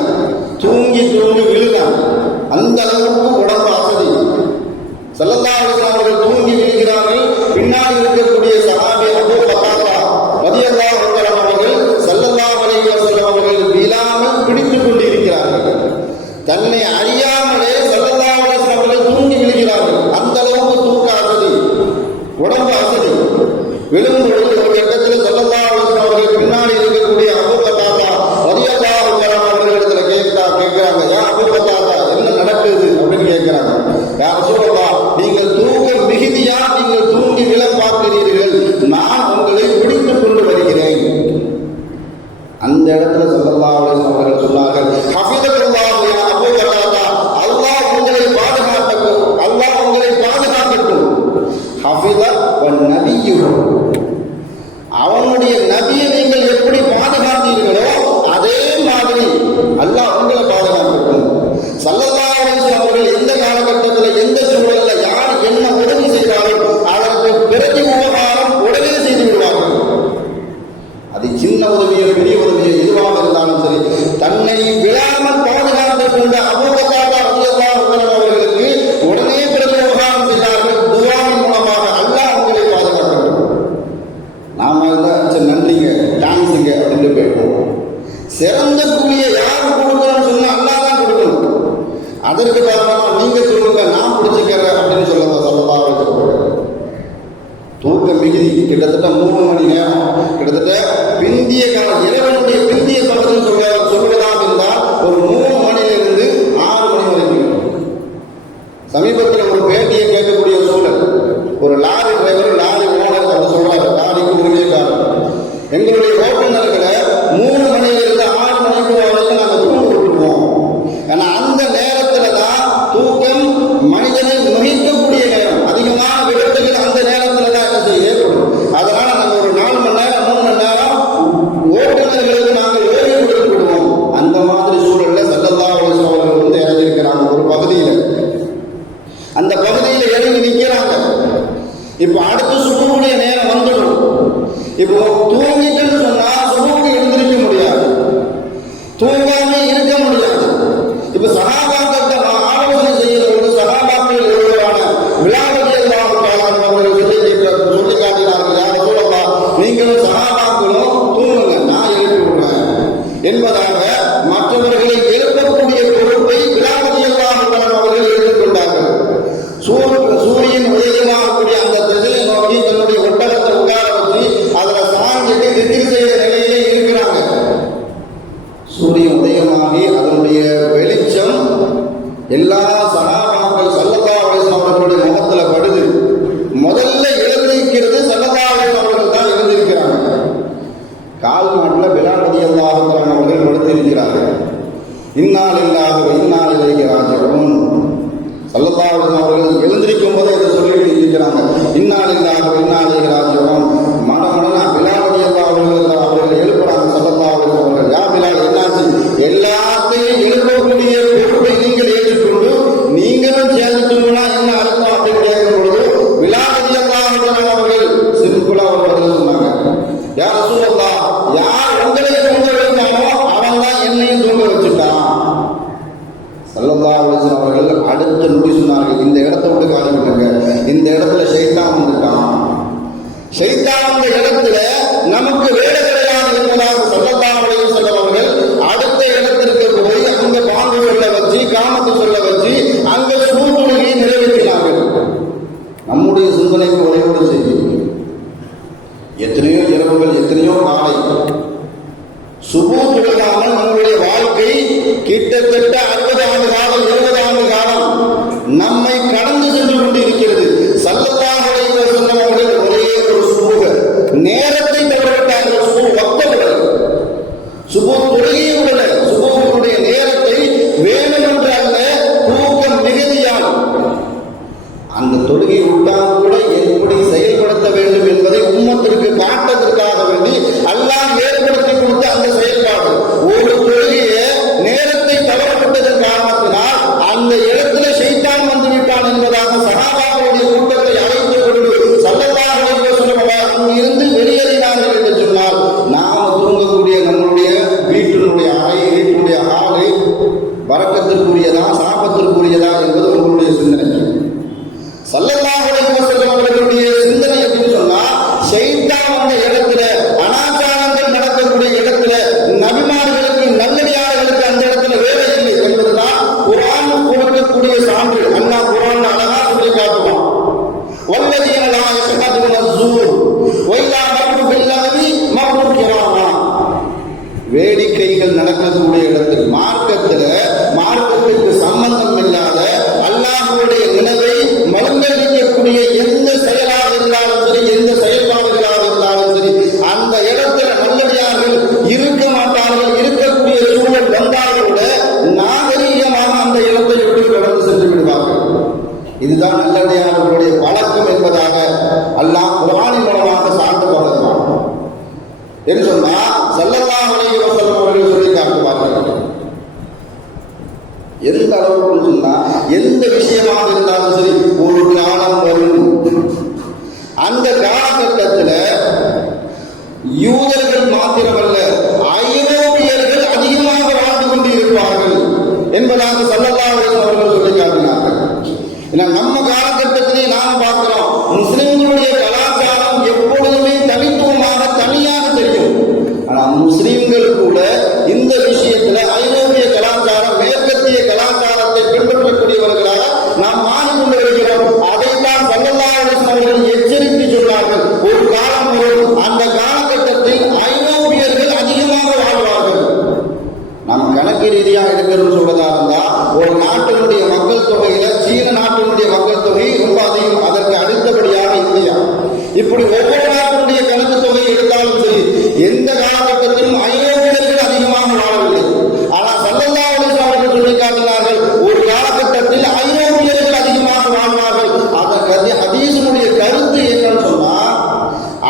இடத்துல ஸல்லல்லாஹு அலைஹி வஸல்லம் அவர்கள் சொன்னார்கள், ஹஃபிதல்லாஹு யா அபூ கதாதா, அல்லாஹ் உங்களை பாதுகாக்கட்டும், அல்லாஹ் உங்களை பாதுகாக்கட்டும். ஹஃபித வன் நபியு, அவனுடைய நபியை நீங்கள் எப்படி பாதுகாத்தீர்களோ அதே மாதிரி அல்லாஹ் உங்களை பாதுகாக்கட்டும். ஸல்லல்லாஹு அலைஹி வஸல்லம் அவர்கள் எந்த காலகட்டத்தில் எந்த சூழலில் யார் என்ன உதவி செய்தாலும் அதற்கு பிரதி உபகாரம் உடனே செய்து விடுவார்கள். அது சின்ன உதவியோ பெரிய உதவியோ எதுவாக இருந்தாலும் சரி, தன்னை விழாமல் பாதுகாத்துக் கொண்ட அபூ கதாதா ரலியல்லாஹு அன்ஹு அவர்களுக்கு உடனே பிரதி உபகாரம் செய்தார்கள். துஆவின் மூலமாக அல்லாஹ் உங்களை பாதுகாக்கட்டும். நாம சரி நன்றிங்க தேங்க்ஸுங்க அப்படின்னு போயிடுவோம். சிறந்த கூலியை யார் கொடுக்கணும்னு சொன்னா அல்லாஹ் தான் கொடுக்கணும். அதற்கு காரணமா நீங்க சொல்லுங்க நான் பிடிச்சிக்கிறேன் அப்படின்னு சொல்லலாம். ஸல்லல்லாஹு அலைஹி வஸல்லம் தூக்க மிகுதி கிட்டத்தட்ட 3 மணி நேரம், கிட்டத்தட்ட பிந்திய காலம், இறைவனுடைய பிந்திய காலத்தில் சொல்வதாக இருந்தால் ஒரு 3 மணிலிருந்து 6 மணி வரைக்கும். சமீபத்தில் ஒரு பேட்டியை கேட்கக்கூடிய சூழல், ஒரு லாரி டிரைவர், லாரி ஓனர் அவர் சொல்றாரு, லாரிக்கு உரிமைக்காரர், எங்களுடைய ஓட்டுநர்களை 3 மணிலிருந்து 6 மணிக்கு வரைக்கும் நாங்கள் தூங்க விட்டுருவோம். ஏன்னா அந்த நேரத்துல தான் தூக்கம் மனிதனை முகிக்கக்கூடிய நேரம், அதிகமான விபத்துகள் அந்த நேரத்துல தான் ஏற்படும். அதனால நாங்கள் ஒரு 4 மணி நேரம் 3 மணி நேரம் ஓட்டுநர்களுக்கு நாங்கள் ஓய்வு கொடுத்து விடுவோம். அந்த மாதிரி சூழல்ல ஸல்லல்லாஹு அலைஹி வஸல்லம் அவர்கள் வந்து இறங்கியிருக்கிறாங்க ஒரு பகுதியில். அந்த பகுதியில் இறங்கி நிற்கிறாங்க. இப்ப அடுத்து சுபுடைய நேரம் வந்துடும். இப்போ தூங்கிட்டு சொன்னா சுபுக்கு எழுந்திருக்க முடியாது, தூங்காம இருக்க முடியாது. இப்ப சஹாபாக்கள் ஆலோசனை செய்கிற ஒரு சஹாபாக்கள் ஒருவரான பிலால் ரலியல்லாஹு தஆலா அவர்கள் சொல்லி காட்டினார்கள், யா ரசூலல்லாஹ், நீங்களும் சஹாபாக்களும் தூங்குங்க, நான் எழுப்பி விடுறேன் என்பதாக மற்றவர்களை எழுப்பக்கூடிய பொறுப்பை பிலால் ரலியல்லாஹு தஆலா அவர்கள் எடுத்துக்கொண்டார்கள். சூரியன் உதயமாகக்கூடிய அந்த திசையை நோக்கி தன்னுடைய ஒட்டகத்தை உட்கார வச்சு அதுல சாஞ்சிட்டு திட்டில் செய்த நிலையிலே இருக்கிறாங்க. சூரியன் உதயமாகி அதனுடைய வெளிச்சம் எல்லா சஹாபாக்கள் ஸல்லல்லாஹு அலைஹி வஸல்லம் அவர்களுடைய முகத்துல படுது. முதல்ல எழுந்திருக்கிறது ஸல்லல்லாஹு அலைஹி வஸல்லம் அவர்கள் தான் எழுந்திருக்கிறாங்க. கால் நாட்டில் பிலால் ரலியல்லாஹு தஆலா அவர்கள் படுத்திருக்கிறார்கள். இன்னா லில்லாஹி வ இன்னா இலைஹி ராஜிஊன். ஸல்லல்லாஹு அலைஹி வஸல்லம் அவர்கள் எழுந்திருக்கும் போதே இதை சொல்லிட்டு இருக்கிறாங்க, இன்னா லில்லாஹி வ இன்னா இலைஹி ராஜிஊன். மடமடனா பிலால் ரலியல்லாஹு அவர்கள் எழுப்புறாங்க. ஸல்லல்லாஹு அலைஹி வஸல்லம் அவர்கள், யா பிலால் என்னாச்சு? எல்லாத்தையும் எழுப்பக்கூடிய பொறுப்பை நீங்கள் ஏற்றுக்கொண்டு நீங்களும் சேர்ந்துட்டீங்கன்னா என்ன அர்த்தம் அப்படின்னு கேட்கும் பொழுது பிலால் ரலியல்லாஹு அவர்கள் சிம்பிளா ஒரு பதில் சொன்னாங்க, யா ரசூலல்லாஹ், யார் உங்களை தூங்க வைத்தானோ அவன் தான் என்னையும் தூங்க வச்சுட்டான். ஸல்லல்லாஹு அலைஹி வஸல்லம் அவர்கள் அடுத்த நொடி சொன்னார்கள், இந்த இடத்தை விட்டு காலி பண்ணுங்க, இந்த இடத்துல ஷைத்தான் வந்துட்டான். ஷைத்தான் அந்த இடத்துல நமக்கு வேலை கிடையாது என்பதாக ஸல்லல்லாஹு அலைஹி வஸல்லம் அவர்கள் அடுத்த இடத்திற்கு போய் அங்க பாங்கு சொல்ல வச்சு, காமத்து சொல்ல வச்சு அங்க சூழ்நிலையை நிறைவேற்றினார்கள். நம்முடைய சிந்தனைக்கு உரையோடு செய்யும் எத்தனையோ இரவுகள், எத்தனையோ காலை சுபூ தொழுகாமல் நம்முடைய வாழ்க்கை கிட்டத்தட்ட 60 ஆண்டு காலம் 20 ஆண்டு காலம் நம்மை கடந்து சென்று கொண்டு இருக்கிறது. ஸல்லல்லாஹு அலைஹி வஸல்லம் அவர்கள் ஒரே ஒரு சுபூக நேரத்தை தவறவிட்டார்கள். சுபூ வக்தவுடன், சுபூ தொழுகையுடன், சுபூவுடைய நேரத்தை வேண்டுமென்று அல்ல, தூக்கம் மிகுதியால் அந்த தொழுகை விட்டால் கூட எப்படி செயல்படுத்த வேண்டும் என்பதை உம்மத்திற்கு காட்டதற்காக வேண்டி அல்லாஹ் ஏற்படுத்தி கொடுத்த அந்த செயல்பாடு. ஒரு தொழுகையை நேரத்தை தவறப்பட்டதன் காரணத்தினால் அந்த இடத்துல ஷைத்தான் வந்துவிட்டான் என்பதாக சஹாபாக்களுடைய கூட்டத்தை அழைத்துக் கொண்டு ஸல்லல்லாஹு அலைஹி வஸல்லம் அங்கிருந்து வெளியேறினார்கள் என்று சொன்னால், நாம தூங்கக்கூடிய நம்முடைய வீட்டினுடைய அறை, வீட்டினுடைய ஆலை வரக்கத்திற்குரியதா சாபத்திற்குரியதா என்பது உங்களுடைய சிந்தனை. ஸல்லல்லாஹு அலைஹி வஸல்லம் அவர்களுடைய சிந்தனை அப்படின்னு சொன்னா, ஷைத்தான் அந்த இடத்துல, அனாச்சாரங்கள் நடக்கக்கூடிய இடத்துல, நபிமார்களுக்கு நல்லடியார்களுக்கு அந்த இடத்துல வேலை இல்லை என்பதுதான் குர்ஆன் கொடுக்கக்கூடிய சான்று. அல்லாஹ் குர்ஆன் அழகா சொல்லி காட்டுவான், வல்லதீன லா யஷ்ஹதுன ஸூர் வ இல்லா மக்ரு பில்லாஹி மக்ரு கிராமா. வேடிக்கைகள் நடக்கக்கூடிய இடத்தில், மார்க்கத்துக்கு சம்பந்தம் இல்லாத அல்லாஹ்வுடைய நினைவை மழுங்கடிக்கக்கூடிய எந்த செயலாக இருந்தாலும் சரி, எந்த செயல்பாடுகளாக இருந்தாலும் சரி, அந்த இடத்துல நல்லடியார்கள் இருக்க மாட்டார்கள் என்று சொன்னா ஸல்லல்லாஹு அலைஹி வஸல்லம் அவர்கள் சொல்லி காட்டுவார்கள். எந்த அளவுக்கு சொன்னா எந்த விஷயமாக இருந்தாலும் சரி ஒரு காலம் வரும், அந்த காலகட்டத்தில் யூதர்கள் மாத்திரமல்ல ஐரோப்பியர்கள் அதிகமாக வாழ்ந்து கொண்டு இருப்பார்கள் என்பதாக ஸல்லல்லாஹு அலைஹி வஸல்லம் அவர்கள் சொல்லி காட்டினார்கள். நம்ம காலகட்டத்திலே நாம் பார்க்கிறோம், முஸ்லிம்களுடைய கலாச்சாரம் எப்பொழுதுமே தனித்துவமாக தனியாக தெரியும். ஆனால் முஸ்லிம்கள் கூட இந்த விஷயத்துல ஐரோப்பிய கலாச்சாரம் மேற்கத்திய கலாச்சாரத்தை பின்பற்றக்கூடியவர்களாக நாம் மாறிக்கொண்டு வருகிறோம். அதைத்தான் ஸல்லல்லாஹு அலைஹி வஸல்லம் அவர்கள் எச்சரித்து சொன்னார்கள். ஒரு காலம் வரும், அந்த காலகட்டத்தில் ஐரோப்பியர்கள் அதிகமாக வாழ்வார்கள். நம்ம கணக்கு ரீதியாக எடுக்கிறது சொல்றதா இருந்தா ஒரு நாட்டினுடைய மக்கள் தொகையில சீன நாட்டினுடைய மக்கள் தொகை ரொம்ப அதிகம், அதற்கு அடுத்தபடியாக இந்தியா. இப்படி ஒவ்வொரு நாட்டினுடைய கணக்கு தொகையை எடுத்தாலும் சரி எந்த காலகட்டத்திலும் ஐரோப்பியர்கள் அதிகமாக வாழவில்லை. ஆனால் ஸல்லல்லாஹு அலைஹி வஸல்லம் அவர்கள் சொல்லி காட்டினார்கள், ஒரு காலகட்டத்தில் ஐரோப்பியர்கள் அதிகமாக வாழ்வார்கள். அதற்கு ஹதீஸினுடைய கருத்து என்னன்னு சொன்னா,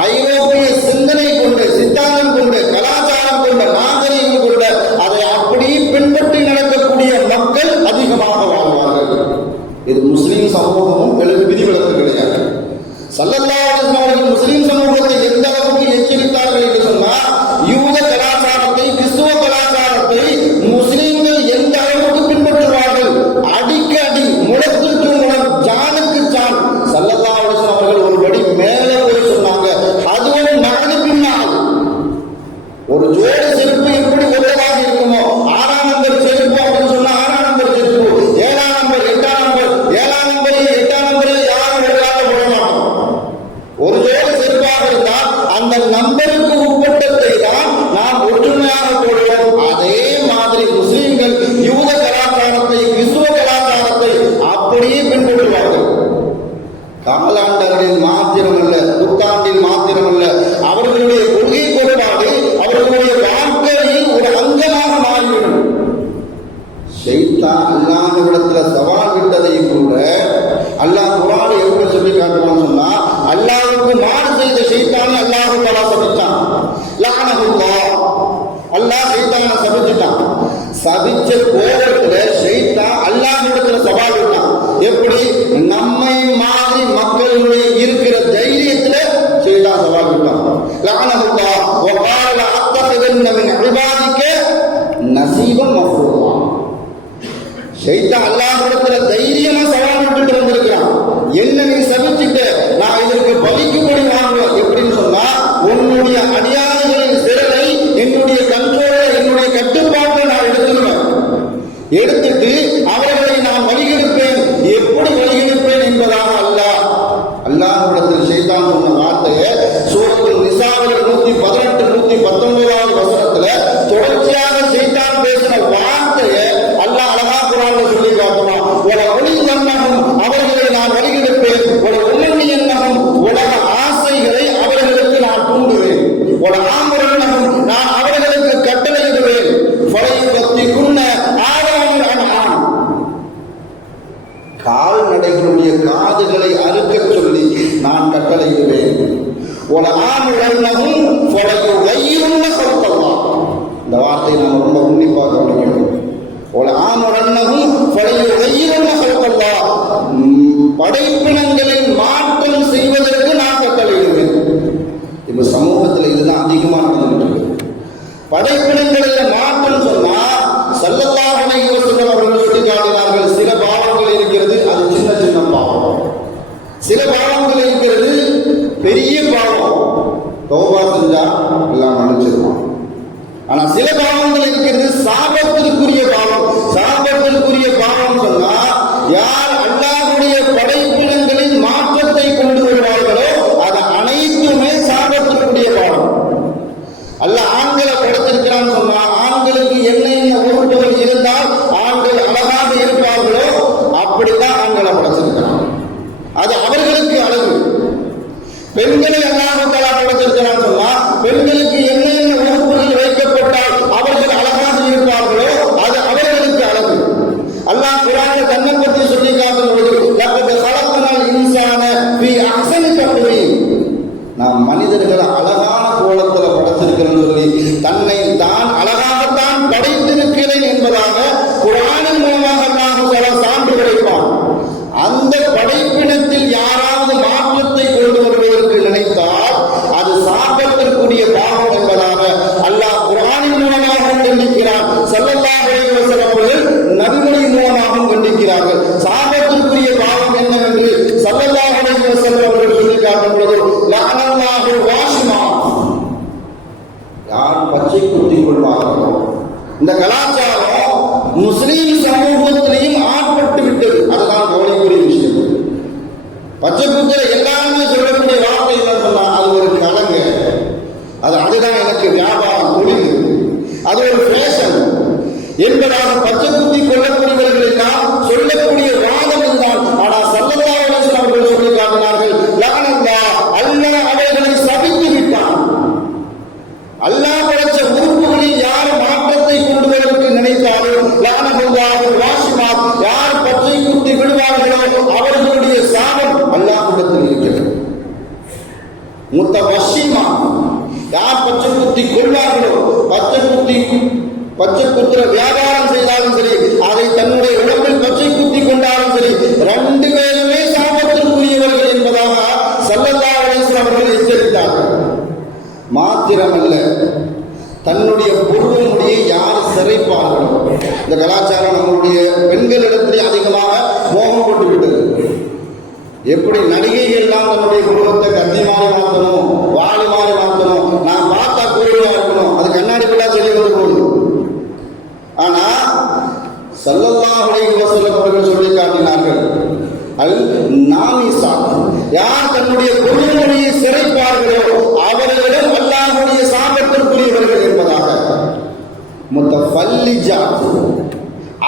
ஐரோப்பிய சிந்தனை கொண்டு, சித்தாந்தம் கொண்டு, கலாச்சாரம் கொண்ட, நாகரீகம் கொண்ட, அதை அப்படியே பின்பற்றி நடக்கக்கூடிய மக்கள் அதிகமாக வாழ்வார்கள். இது முஸ்லிம் சமூகமும் விதிவிலக்கு கிடையாது. ஸல்லல்லாஹு அலைஹி வஸல்லம் அவர்கள் முஸ்லிம் சமூகத்தை எந்த அளவுக்கு எச்சரித்தார்கள் என்று சொன்னால், யூத கலாச்சாரத்தை, கிறிஸ்துவ கலாச்சாரத்தை முஸ்லிம்கள் எந்த அளவுக்கு பின்பற்றுவார்கள், அடிக்கு அடி, முழத்திற்கு முழம், ஜானுக்கு ஜான். ஸல்லல்லாஹு அலைஹி வஸல்லம் அவர்கள் ஒருபடி மேலே போய் சொன்னாங்க, அதுவும் நடந்து பின்னால் ஒரு ஜோடி செருப்பு எப்படி ஒன்றதாக இருக்குமோ, 6ஆம் நம்பர் செருப்பு அப்படின்னு சொன்னா 6ஆம் நம்பர் செருப்பு, 7ஆம் நம்பர் 8ஆம் நம்பர், 7ஆம் நம்பரில் 8ஆம் நம்பரில் யாரும் ஒன்றாக போட மாட்டோம். ஒரு ஜோடி செருப்பாக இருந்தால் அந்த நம்பருக்கு உட்பட்டத்தை தான் நாம் ஒற்றுமையாக போடுவோம். அதே மாதிரி முஸ்லிம்கள் யூத கலாச்சாரத்தை, கிறிஸ்துவ கலாச்சாரத்தை அப்படியே பின்பற்றுவார்கள். காலாண்டங்களில் மாத்திரமல்ல, புத்தாண்டில் மாத்திரமல்ல, அவர்களுடைய கொள்கை கோட்பாடு அவர்களுடைய வாழ்க்கையில் ஒரு அங்கமாக மாறிவிடும். ஷைத்தான் அல்லாஹ்விடத்தில் சவால் விட்டதை கூட அல்லாஹ் குர்ஆன் எப்படி சொல்லி காட்டுவான்னு சொன்னா, அல்லாஹ்வுக்கு மாறு செய்த ஷைத்தான் அல்லாஹ் தஆலா சபிச்சான். லஅனஹுல்லாஹ், அல்லாஹ் ஷைத்தானை சபிச்சிட்டான். சபிச்ச கோபத்துல ஷைத்தான் அல்லாஹ்விடத்துல சவால் விட்டான். எப்படி? நம்மை மாதிரி மக்களுடைய இருக்கிற தைரியத்துல ஷைத்தான் சவால் விட்டான். லஅனஹுல்லாஹ் வ قال لأتخذن من عبادك نصيبا مفروضا. ஷைத்தான் அல்லாஹ்விடத்துல தைரியமா சவால் விட்டுட்டு வந்திருக்கிறான். என்ன நீ சபிச்சுட்டு நான் இதற்கு பலிக்கும்படி வாங்குவேன். எப்படின்னு சொன்னா, உன்னுடைய அடியாறுகளின் சிறலை என்னுடைய கண்ட்ரோல, என்னுடைய கட்டுப்பாட்டை நான் எடுத்துருவேன். எடுத்துட்டு அவர்களை நான் வழிகெடுப்பேன். எப்படி வழிகெடுப்பேன் என்பதாக அல்லாஹ்விடத்தில் ஷைத்தான் சொன்ன வார்த்தையை சூரத்துல் நிசாவில் 118, 119 வசனத்துல தொடர்ச்சியாக ஷைத்தான் பேசின வார்த்தையை அல்லாஹ் அழகா குர்ஆன்ல சொல்லி காட்டுவான். அவர்களை நான் வழிகெடுப்பேன். உலக ஆசைகளை அவர்களுக்கு நான் தூண்டுவேன். நான் அவர்களுக்கு கட்டளையிடுவேன். கால்நடைகளுடைய காதுகளை அறுக்க சொல்லி நான் கட்டளையிடுவேன். இந்த வார்த்தையை நாம் ரொம்ப உன்னிப்பாக கவனிக்கணும். படைப்பினங்களின் மாற்றம் செய்வதற்கு நான் கட்டளையிடுவேன். இப்ப சமூகத்தில் இதுதான் அதிகமாக நடந்துட்டு. படைப்பினங்களில் மாற்றம் சொன்னா ஸல்லல்லாஹு அலைஹி வஸல்லம் அவர்கள் சொல்லி காட்டினார்கள், சில பாவங்கள் இருக்கிறது, அது சின்ன சின்ன பாவம். சில பாவங்கள் இருக்கிறது பெரிய பாவம், தௌபா செஞ்சா எல்லாம் மன்னிச்சிருவான். ஆனா சில பாவங்கள் இருக்கிறது சாபத்திற்குரிய பாவம். சாபத்திற்குரிய பாவம் சொன்னா யார் அல்லாஹ்வுடைய படைப்பினங்களின் மாற்றத்தை கொண்டு வருவார்களோ அது அனைத்துமே சாபத்திற்குரிய பாவம். அல்லாஹ் ஆண்களை படைத்திருக்கிறான்னு சொன்னா, ஆண்களுக்கு என்ன உறுப்புகள் இருந்தால் ஆண்கள் அழகாக இருப்பார்களோ அப்படித்தான் ஆண்களை படைச்சிருக்கிறான். அது அவர்களுக்கு அழகு. பெண்களை அல்லாஹ் தஆலா படைத்திருக்கிறான்னு சொன்னா, பெண்களுக்கு என்னென்ன உறுப்புகள் வைக்கப்பட்டால் அவர்கள் அழகாக இருப்பார்களோ அது அவர்களுக்கு அழகு. அல்லாஹ் குர்ஆனில் தன்னை பற்றி சொல்லி சொல்லி தன்னை தான் அழகாகத்தான் படைத்திருக்கிறேன் என்பதாக குர்ஆனின் மூலமாக அல்லாஹ் சான்று படைப்பான். அந்த படைப்பினத்தில் யாராவது மாற்றத்தை கொண்டு வருவதற்கு நினைத்தால் அது சாபத்திற்குரிய பாவம் என்பதாக அல்லாஹ் குர்ஆனின் மூலமாகவும் கண்டிக்கிறார். ஸல்லல்லாஹு அலைஹி வஸல்லம் அவர்கள் நபிமொழி மூலமாகவும் கண்டிக்கிறார்கள். சாபத்திற்குரிய பாவம் என்னவென்று ஸல்லல்லாஹு அலைஹி வஸல்லம் அவர்கள் சொல்லி காட்டும் பொழுது லஅனல்லாஹு வாஷிமா, யார் பச்சை குத்திக் கொள்வார்களோ. இந்த கலாச்சாரம் முஸ்லீம் சமூகத்திலையும் ஆட்பட்டு விட்டது. அதுதான் கவலைக்குரிய விஷயம். பச்சை குத்திர எல்லாருமே சொல்லக்கூடிய வார்த்தை என்ன சொன்னா, அது ஒரு கலங்க, அதுதான் எனக்கு வியாபாரம், தொழில், அது ஒரு ஃபேஷன் என்பதாக பச்சை குத்தி கொள்ளக்கூடியவர்கள் எல்லாம் சொல்லக்கூடிய வாதம் இதுதான். ஆனால் ஸல்லல்லாஹு அலைஹி வஸல்லம் அவர்கள் சொல்லி காட்டினார்கள், லஅனல்லாஹ், அல்லாஹ் அவர்களை சபித்து விட்டான். அல்லாஹ் படைச்ச உறுப்புகளில் யார் மாற்றத்தை கொண்டு வருவதற்கு நினைத்தாலும் லஅனல்லாஹு வாஷிமா, யார் பச்சை குத்தி விடுவார்களோ அவர்களுடைய சாபம் அல்லாஹ்விடத்தில் இருக்கிறது. முத்தவஷிமா, யார் பச்சை குத்தி கொள்வார்களோ, பச்சை குத்துற வியாபாரம் செய்தாலும் சரி, அதை தன்னுடைய உடம்பில் பச்சை குத்தி கொண்டாலும் சரி, ரெண்டு பேருமே சாபத்திற்குரியவர்கள் என்பதாக ஸல்லல்லாஹு அலைஹி வஸல்லம் அவர்கள் எச்சரித்தார்கள். மாத்திரமல்ல, தன்னுடைய பூர்வ முடியை யார் சிறைப்பார்களோ, இந்த கலாச்சாரம் நம்முடைய பெண்களிடத்திலே அதிகமாக மோகம் கொண்டு விட்டது. எப்படி நடிகைகள் எல்லாம் தன்னுடைய குடும்பத்தை கத்தி மாறி மாற்றணும், வாழி மாறி மாற்றணும், நான் பார்த்தா கூடுதலா இருக்கணும், அது கண்ணாடி விழா சொல்லி வந்து போகுது. ஆனா ஸல்லல்லாஹு அலைஹி வஸல்லம் அவர்கள் சொல்லி காட்டினார்கள், நாமிசா, யார் தன்னுடைய பொருள்மொழியை சிறைப்பார்களோ அவர்களிடம் அல்லாஹ்வுடைய சாபத்திற்குரியவர்கள் என்பதாக. முத்தஃபல்லிஜா,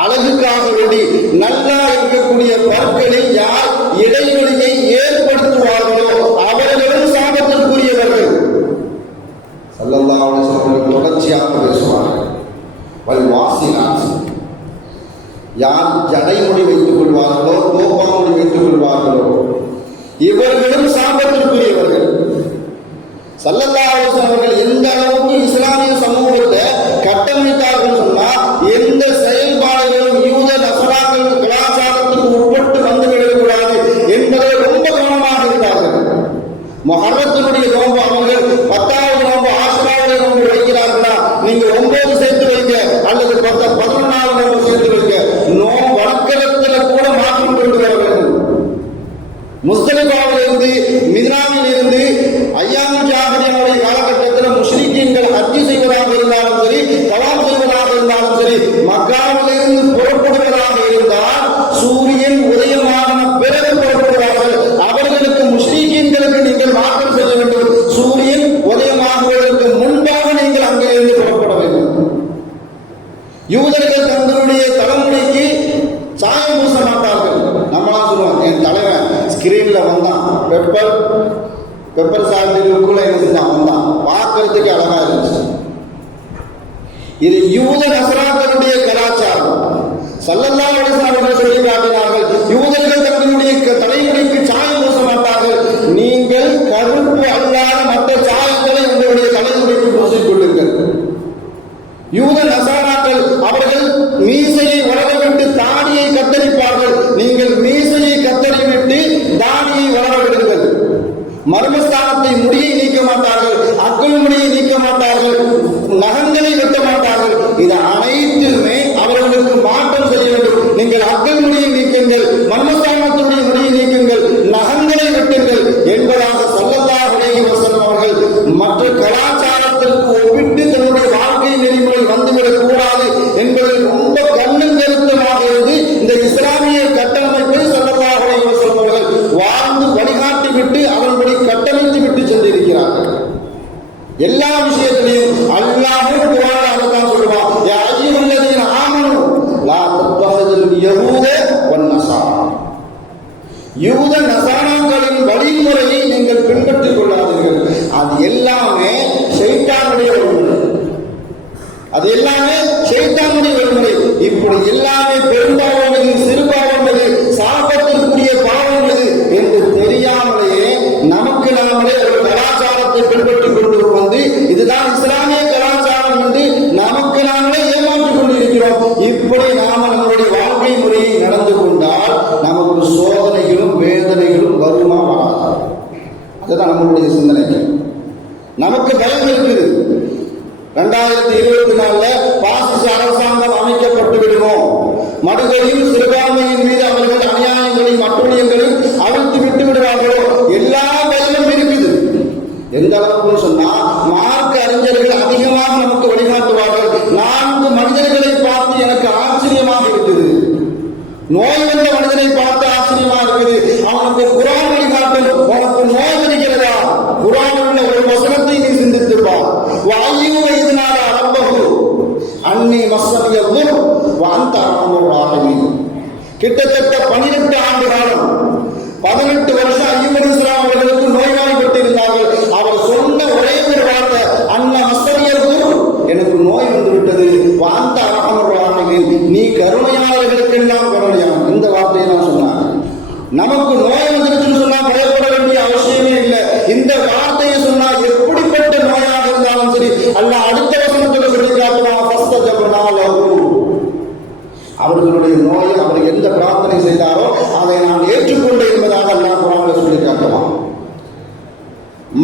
அழகுக்காக வேண்டி நல்லா இருக்கக்கூடிய பற்களில் யார் இடைவெளியை ஏற்படுத்துவார்களோ அவர்களும் சாபத்திற்குரியவர்கள். ஸல்லல்லாஹு அலைஹி வஸல்லம் தொடர்ச்சியாக பேசுவார்கள். வல்வாசினாத், யார் ஜடைமுடி வைத்துக் கொள்வார்களோ, தோப்பாமுடி வைத்துக் கொள்வார்களோ இவர்களும் சாபத்திற்குரியவர்கள். ஸல்லல்லாஹு அலைஹி வஸல்லம் அவர்கள் எந்த அளவுக்கு இஸ்லாமிய சமூகத்தை கட்டமைத்தார்கள் சொன்னா, எந்த செயல்பாடுகளும் யூத நசராக்கள் கலாச்சாரத்துக்கு உட்பட்டு வந்துவிடக்கூடாது என்பதை ரொம்ப கவனமாக இருந்தார்கள். முஹர்ரத்தினுடைய நோன்பு அவர்கள் 10வது நோன்பு ஆஷுராவுடைய நோன்பு வைக்கிறார்களா, நீங்க 9 சேர்த்து வைக்க அல்லது 11வது நோன்பு சேர்த்து வைக்க, வழக்கத்தில் கூட மாற்றம் கொண்டு வர வேண்டும். முஸ்தலிஃபாவில் இருந்து, மினாவில் இருந்து, ஐயாமுல் ஜாஹிலிய்யாவுடைய காலகட்டத்தில் முஷ்ரிக்கீன்கள் ஹஜ் செய்வதாக இருந்தாலும் சரி, தவாப் செய்வதாக இருந்தாலும் சரி, மக்காவிலிருந்து புறப்படுவதாக இருந்தால் சூரியன் உதயமான பிறகு புறப்படுவார்கள். அவர்களுக்கு முஷ்ரிக்கீன்களுக்கு நீங்கள் மாற்றம் செய்ய வேண்டும். சூரியன் உதயமாகுவதற்கு முன்பாக நீங்கள் அங்கிருந்து புறப்பட வேண்டும். யூதர்கள் தங்களுடைய தலைமுறைக்கு சாயம் பூச மாட்டார்கள். நம்மளாம் சொல்லுவோம், என் தலைவன் ஸ்கிரீன்ல வந்தான், பெப்பர் சாப்பிட்டுக்குள்ள என்ன வந்தான், பார்க்கறதுக்கு அழகா இருந்துச்சு. இது யூத நசராக்களுடைய கலாச்சாரம். ஸல்லல்லாஹு அலைஹி வஸல்லம் அவர்கள் சொல்லி காட்டினார்கள், யூதர்கள் தங்களுடைய தலைமுறைக்கு சாயம் பூச மாட்டார்கள். நீங்கள் கருப்பு அல்லாத மற்ற சாயங்களை உங்களுடைய தலைமுறைக்கு பூசிக்கொள்ளுங்கள். யூத நசாராக்கள் அவர்கள் மீசையை வளரவிட்டு தாடியை கத்தரிப்பார்கள். நீங்கள் மீசையை கத்தரிவிட்டு தாடியை வளரவிடுங்கள். மர்மஸ்தானத்தை முடியை நீக்க மாட்டார்கள், அக்குள் முடியை நீக்க மாட்டார்கள், நகங்களை வெட்ட மாட்டார்கள். இது அனைத்துமே அவர்களுக்கு மாற்றம் செய்ய வேண்டும். நீங்கள் அக்குள் முடியை நீக்குங்கள், மர்மஸ்தானத்துடைய முடியை நீக்குங்கள், நகங்களை வெட்டுங்கள் என்பதாக ஸல்லல்லாஹு அலைஹி வஸல்லம் அவர்கள் மற்ற கலாச்சாரத்திற்கு ஒப்பிட்டு தன்னுடைய வாழ்க்கை நெறிமுறை வந்துவிடக் கூடாது என்பதில் ரொம்ப கண்ணும் கருத்துமாக இருந்து இந்த இஸ்லாமிய கட்டமைப்பை ஸல்லல்லாஹு அலைஹி வஸல்லம் அவர்கள் வாழ்ந்து வழிகாட்டி விட்டு அதன்படி கட்டமைத்து விட்டு சென்றிருக்கிறார்கள். எல்லா விஷயத்திலையும் அல்லாஹ்வும் குர்ஆனில் தான் சொல்லுவான், யா அய்யுஹல்லதீன ஆமனு லா தத்தஹிதுல் யஹூத வன் நஸாரா, யூத நசாராக்களின் வழிமுறையை நீங்கள் பின்பற்றிக் கொள்ளாதீர்கள். அது எல்லாமே ஷைத்தானுடைய வழிமுறை, அது எல்லாமே ஷைத்தானுடைய வழிமுறை. இப்படி எல்லாமே பெரும்பாவம் எது, சிறுபாவம் எது, சாபத்திற்குரிய பாவம் எது என்று தெரியாமலேயே நமக்கு நாமளே ஒரு கலாச்சாரத்தை பின்பற்றிக் கொண்டு வந்து இதுதான் இஸ்லாமிய கலாச்சாரம் 2024 பாசிச அரசாங்கம் அமைக்கப்பட்டு விடுவோம், மடுகளில் சிறுபான்மையின் மீது அவர்கள் அநியாயங்களையும் அட்டுழியங்களையும் அவிழ்த்து விட்டு விடுவார்களோ எல்லா பயனும் இருக்குது. எந்த அளவுக்கு சொன்னா மார்க்க அறிஞர்கள் அதிகமாக நமக்கு வழிகாட்டுவார்கள். 4 மனிதர்களை பார்த்து எனக்கு ஆச்சரியமாக இருக்குது. நோய் வந்த மனிதனை பார்த்து ஆச்சரியமா இருக்குது. அவனுக்கு குர்ஆன் வழிகாட்டும். உனக்கு நோய் வருகிறதா? குர்ஆனில் உள்ள ஒரு வசனத்தை நீ சிந்தித்துப்பார். வஅய்யூப இذ நாதா ரப்பஹு அன்னி மஸ்ஸனிய துர் வ அன்த அர்ஹமுர் ராஹிமீன். கிட்டத்தட்ட 18 ஆண்டு காலம், 18 வருஷம் அய்யூப் அலைஹிஸ்ஸலாம் அவர்களுக்கு நோய்வாய்ப்பட்டிருந்தார்கள். அவர் சொன்ன ஒரே ஒரு வார்த்தை, அன்ன மஸ்ஸனிய துர், எனக்கு நோய் வந்து விட்டது, வ அன்த அர்ஹமுர் ராஹிமீன், நீ கருணையாளர்களுக்கெல்லாம் கருணையாளன். இந்த வார்த்தையை நான் சொன்னார். நமக்கு நோய் வந்துருச்சுன்னு சொன்னா பயப்பட வேண்டிய அவசியமே இல்லை. இந்த வார்த்தையை சொன்னா எப்படிப்பட்ட நோயாக இருந்தாலும் சரி, அல்லாஹ் அடுத்த வசனத்துல சொல்லி காட்டுவான், ஃபஸ்தஜப்னா லஹு, அவர்களுடைய நோயை அவர் எந்த பிரார்த்தனை செய்தாரோ அதை நான் ஏற்றுக்கொண்டு என்பதாக அல்லாஹ் குர்ஆனில் சொல்லி காட்டுவான்.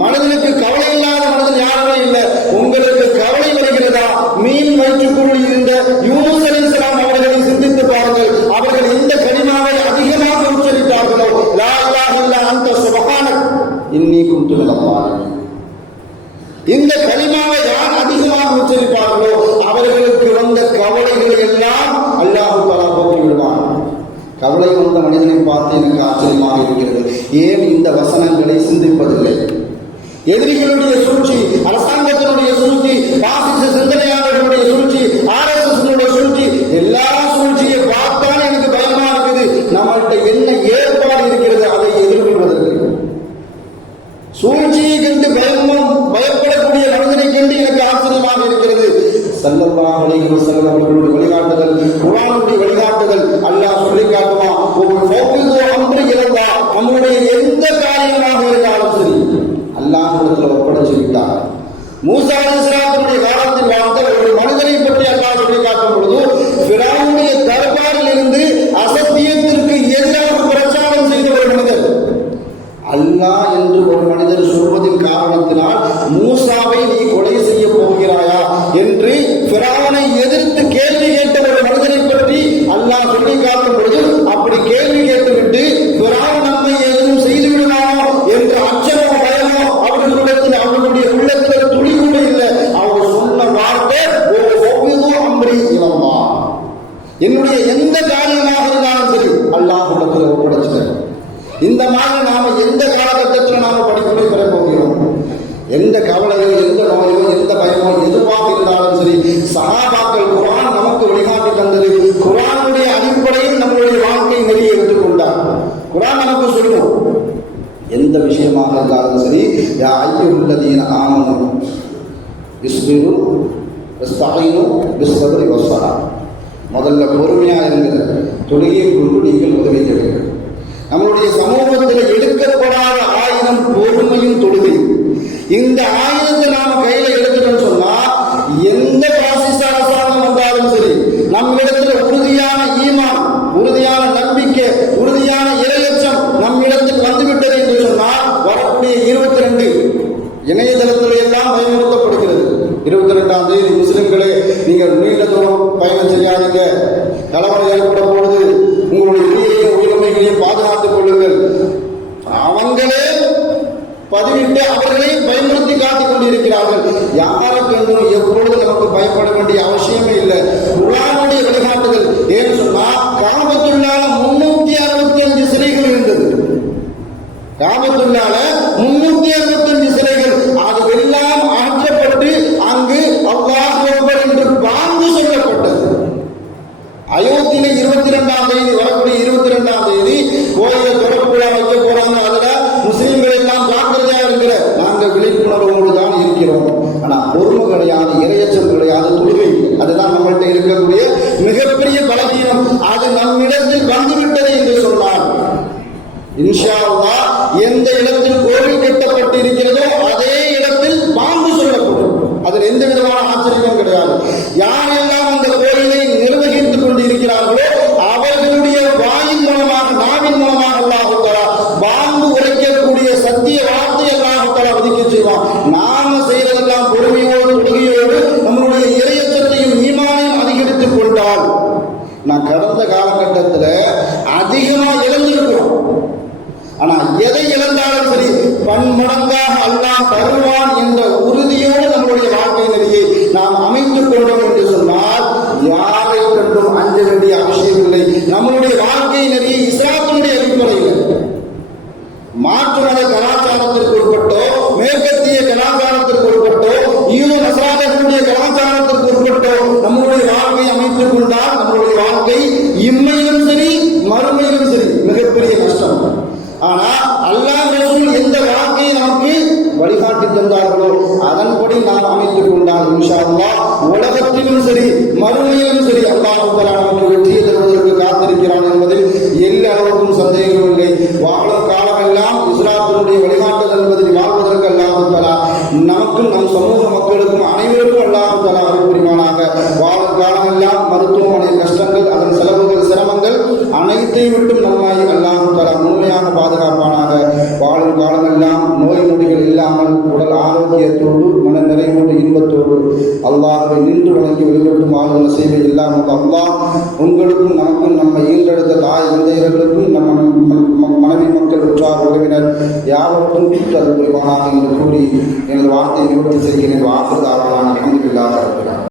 மனிதனுக்கு கவலை இல்லாத மனிதன் யாருமே இல்லை. உங்களுக்கு கவலை வருகிறதா? மீன் வயிற்றுக்குள் இருந்த யூனுஸ் அலைஹிஸ்ஸலாம் அவர்களை சிந்தித்து பாருங்கள். அவர்கள் எந்த கலிமாவை அதிகமாக உச்சரித்தார்களோ, லா இலாஹ இல்லா அன்த சுப்ஹானக் இன்னி குன்து மினல் ஸாலிமீன், இந்த கலிமாவை யார் அதிகமாக உச்சரிப்பார்களோ அவர்களுக்கு வந்த கவலைகளை எல்லாம் அல்லாஹ் தஆலா போக்கி விடுவான். கவலை வந்த மனிதனை பார்த்து எனக்கு ஆச்சரியமாக இருக்கிறது. ஏன் இந்த வசனங்களை சிந்திப்பதில்லை? எதிரிகளுடைய சூழ்ச்சி, அரசாங்கத்தினுடைய சூழ்ச்சி, பாசிச சிந்தனையாளர்களுடைய சூழ்ச்சி, RSS சூழ்ச்சி, எல்லா சூழ்ச்சியை பார்த்தால் எனக்கு பயமா இருக்குது. நம்மள்கிட்ட என்ன ஏற்பாடு இருக்கிறது அதை எதிர்கொள்வதற்கு? சூழ்ச்சியை கண்டு பயப்படக்கூடிய மனிதனை கண்டு எனக்கு ஆச்சரியமாக இருக்கிறது. ஸல்லல்லாஹு அலைஹி வஸல்லம் அவர்களுடைய வழிகாட்டுதல், குர்ஆனுடைய வழிகாட்டுதல் அல்லாஹ் சொல்லி காட்டுவான், ஒரு ஃபௌது அம்ரி இலல்லா, நம்முடைய எந்த காரியமாக இருந்தாலும் சரி அல்லாஹ்விடத்தில் ஒப்படைச்சு விட்டார். மூசா அலைஹிஸ்ஸலாமுடைய காலத்தில் வாழ்ந்த ஒரு மனிதனை பற்றி அல்லாஹ் சொல்லி காட்டும் பொழுது, ஃபிரௌனுடைய தர்பாரில் இருந்து அசத்தியத்திற்கு எதிராக பிரச்சாரம் செய்த ஒரு மனிதர், அல்லாஹ் என்று ஒரு மனிதர் சொல்வதின் காரணத்தினால் மூசாவை நீ கொலை செய்ய போகிறாயா என்று ஃபிரௌனை எதிர்த்து கேள்வி கேட்ட ஒரு மனிதனை பற்றி அல்லாஹ் சொல்லி காட்டும் பொழுது, அப்படி கேள்வி கேட்டுவிட்டு ஃபிரௌன் நம்மை எதுவும் செய்து விடுவானோ என்ற அச்சமோ பயமோ அவர்களுடைய உள்ளத்தில் துளி கூட இல்லை. அவர் சொன்ன வார்த்தை, ஒரு ஃபௌது அம்ரி இலல்லாஹ், என்னுடைய எந்த காரியமாக இருந்தாலும் சரி அல்லாஹ்விடத்தில் ஒப்படைச்சிட்டேன். இந்த மாதிரி நாம எந்த காலகட்டத்தில் நாம படிப்புரை பெற போகிறோம்? எந்த கவலையோ, எந்த நோயோ, எந்த பயமோ எதுவாக இருந்தாலும் சரி, சஹாபாக்கள் குர்ஆன் நமக்கு வழிகாட்டி தந்தது. குர்ஆனுடைய அடிப்படையில் நம்முடைய வாழ்க்கை நெறியை எடுத்துக்கொண்டார். குர்ஆன் நமக்கு சொல்லும், எந்த விஷயமாக இருந்தாலும் சரி, யா அய்யுஹல்லதீன ஆமனு இஸ்பிரு வஸ்தஈனு பிஸ்ஸப்ரி வஸ்ஸலா, முதல்ல பொறுமையா இருங்க, தொழுகையை கொண்டு நீங்கள் உதவி தேடுங்கள். நம்மளுடைய சமூகத்தில் எடுக்கப்படாத ஆயுதம் பொறுமையும் தொழுகையும். இந்த ஆயுதத்தை நாம கையில எடுத்துட்டோம்னு சொன்னா எந்த பாசிச அரசாங்கம் வந்தாலும் சரி, நம்மிடத்துல உறுதியான ஈமான், உறுதியான நம்பிக்கை, உறுதியான இறையச்சம் நம்மிடத்தில் வந்துவிட்டது என்று சொன்னால், வரக்கூடிய 22 இணையதளத்தில் எல்லாம் பயன்படுத்தப்படுகிறது. 22ஆம் தேதி முஸ்லிம்களே, நீங்கள் நீண்ட தூரம் பயணம் செய்யாதீங்க, கலவரம் ஏற்பட பொழுது உங்களுடைய உயிரையும் உரிமைகளையும் பாதுகாத்துக் கொள்ளுங்கள். அவங்களே பதிவிட்டு அவர்களை பயன்படுத்தி காட்டிக் கொண்டிருக்கிறார்கள். யாருக்கு என்றும் எப்பொழுது நமக்கு பயப்பட வேண்டிய அவசியமே இல்லை. குர்ஆனுடைய வழிகாட்டுதல் ஏன்னு சொன்னா, காபத்துல்லாஹ் 365 சிலைகள் இருந்தது. காபத்துல்லாஹ் 365 சிலைகள், அது எல்லாம் அகற்றப்பட்டு அங்கு அல்லாஹ் அக்பர் என்று பாங்கு சொல்லப்பட்டது. அயோத்தியில 22ஆம் தேதி, வரக்கூடிய 22ஆம் தேதி கோயிலை திறப்பு விழா வைக்க போறாங்க. அதுல முஸ்லிம்கள் எல்லாம் ஜாக்கிரதையா இருக்கிற, நாங்க விழிப்புணர்வோடு தான் இருக்கிறோம். ஆனா பொறுமை கிடையாது, இறையச்சம் கிடையாது, தொழுகை. அதுதான் நம்மள்கிட்ட இருக்கக்கூடிய மிகப்பெரிய பலகீனம். அது நம்மிடத்தில் வந்துவிட்டது என்று சொன்னார். இன்ஷா அல்லாஹ் எந்த இடத்தில் கோவில் கட்டப்பட்டு இருக்கிறதோ அதே இடத்தில் பாங்கு சொல்லப்படும். அதில் எந்த விதமான ஆச்சரியமும் கிடையாது. யாரெல்லாம் அந்த கோயிலை நிர்வகித்துக் கொண்டு இருக்கிறார்களோ அவர்களுடைய வாயின் மூலமாக, நாவின் மூலமாக அல்லாஹ் தஆலா பாங்கு உரைக்கக்கூடிய சத்திய வார்த்தை அல்லாஹ் தஆலா ஒதுக்கி செய்வான். நாம செய்யறதெல்லாம் பொறுமையோடு, தொழுகையோடு, நம்முடைய அல்லாஹ் தருவான் என்ற உறுதியோடு நம்முடைய வாழ்க்கை நெறியை நாம் அமைத்துக் கொண்டோம் என்று சொன்னால் யாரை கண்டும் அஞ்ச வேண்டிய அவசியமில்லை. நம்முடைய வாழ்க்கை நெறியை இஸ்லாத்தினுடைய அடிப்படையில் மாற்று மத கலாச்சாரத்திற்கு உட்பட்டோ, மேற்கத்திய கலாச்சாரத்திற்கு உட்பட்டோ, யூத நசாரர்களுடைய கலாச்சாரத்திற்கு உட்பட்டோ நம்முடைய வாழ்க்கை அமைத்துக் கொண்டால் நம்முடைய வாழ்க்கை இம்மையிலும் சரி மறுமையிலும் சரி மிகப்பெரிய நஷ்டம். ஆனா அல்லாஹ் ரசூல் எந்த வாழ்க்கையை நமக்கு வழிகாட்டி தந்தார்களோ அதன்படி நாம் அமைத்துக் கொண்டால் இன்ஷா அல்லாஹ் உலகத்திலும் சரி மறுமையிலும் சரி அல்லாஹ் தஆலா நமக்கு வெற்றியை தருவதற்கு காத்திருக்கிறான் என்பதில் எல்லா அளவுக்கும் சந்தேகம் இல்லை. வாழும் காலமெல்லாம் இஸ்லாத்தினுடைய வழிகாட்டுதல் என்பதில் வாழ்வதற்கு அல்லாஹ் தஆலா நமக்கும் நம் சமூக மக்களுக்கும் அனைவருக்கும் அல்லாஹ் தஆலா அருள் புரிவானாக. வாழும் காலமெல்லாம் மருத்துவமனை கஷ்டங்கள், அதன் செலவுகள், சிரமங்கள் அனைத்தை விட்டும் நம்மை அல்லாஹ் தஆலா முழுமையாக பாதுகாப்பானாக. வாழும் காலமெல்லாம் நோய் நொடிகள் இல்லாமல் உடல் ஆரோக்கியத்தோடு மன நிறைவோடு இன்பத்தோடு அல்லாஹ்வை நின்று வணங்கி வெளிப்பட்டும் வாழ்கிற சேவை இல்லாமல் அல்லாஹ் உங்களுக்கும் நமக்கும் நம்மை ஈன்றெடுத்த தாய் தந்தையர்களுக்கும் நம்ம மனைவி மக்கள் உற்றார் உறவினர் யாவருக்கும் அது புரிவானாக என்று கூறி எனது வார்த்தையை நிவர்த்தி செய்கிறேன். வாக்குதாரனான அல்ஹம்துலில்லாஹ்.